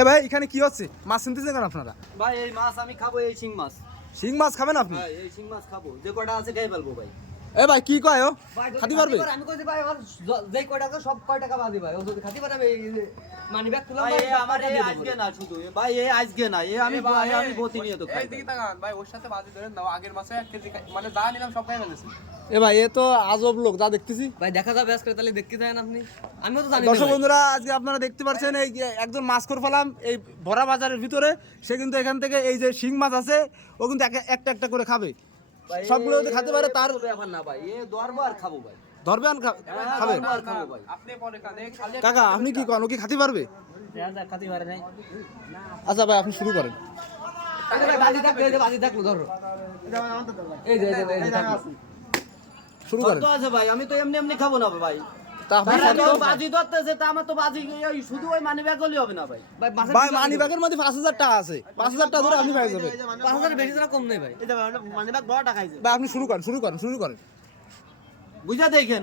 এ ভাই এখানে কি হচ্ছে? মাছ চিনতেছেন কেন আপনারা? ভাই এই মাছ আমি খাবো, এই শিং মাছ। শিং মাছ খাবেন আপনি? ভাই এই শিং মাছ খাবো, যে কটা আছে খাই ফেলবো ভাই। এ ভাই কি কয় ও? ভাই যদি খাতি পারবে? আমি কইছি ভাই আমার যে কয়টা আছে সব কয় টাকা বাদি ভাই, ও যদি খাতি পারে মানি ব্যাগ তুলাম ভাই ভাই। এই আমার এই আজকে না শুধু ভাই, এই আজকে না, এই আমি আমি প্রতিনিয়ত খাই। এই দিকে তাকান ভাই, ওর সাথে বাজি ধরেন দাও। আগের মাসে 1 কেজি মানে যা নিলাম সব খাই ফেলেছি। এ ভাই এ তো আজব লোক যা দেখতেছি। ভাই দেখা যাবে আজকে, তাহলে দেখতে যান আপনি। আমিও তো জানি না দর্শক ভাই। বন্ধুরা আজকে আপনারা দেখতে পাচ্ছেন এই যে একজন মাছ করে ফেলাম এই ভরা বাজারের ভিতরে। সে কিন্তু এখান থেকে এই যে শিং মাছ আছে ও কিন্তু একটা একটা করে খাবে। ভাই, সবগুলো যদি খেতে পারে তার ব্যাপার না ভাই, এ দরবো আর খাবো ভাই। ধরবেন খাবেন। আর খাবো ভাই। আপনি পরে খান, এই খালি কাকা আপনি কি করেন? ও কি খাতে পারবে? খাতি পারে নাই। আচ্ছা ভাই আপনি শুরু করেন। এই যে ভাই বাজি থাকলো, এই যে বাজি থাকলো ধরো। এই যে এই যে থাকলো। শুরু করেন। কত আছে ভাই? আমি তো এমনি এমনি খাবো না ভাই। তা আপনি তারা খাবেন? তো বাজি ধরতেছে, তা আমার তো বাজি ওই শুধু ওই মানি ব্যাগ হলেই হবে না ভাই। ভাই ভাই মানি ব্যাগের মধ্যে 5000 টাকা আছে। 5000 টাকা ধরে আপনি পেয়ে যাবেন। 5000 বেশি টাকা কম নেই ভাই। এই যে মানি ব্যাগ বড় টাকা খাইছে। ভাই আপনি শুরু করেন। বুঝা দেখেন।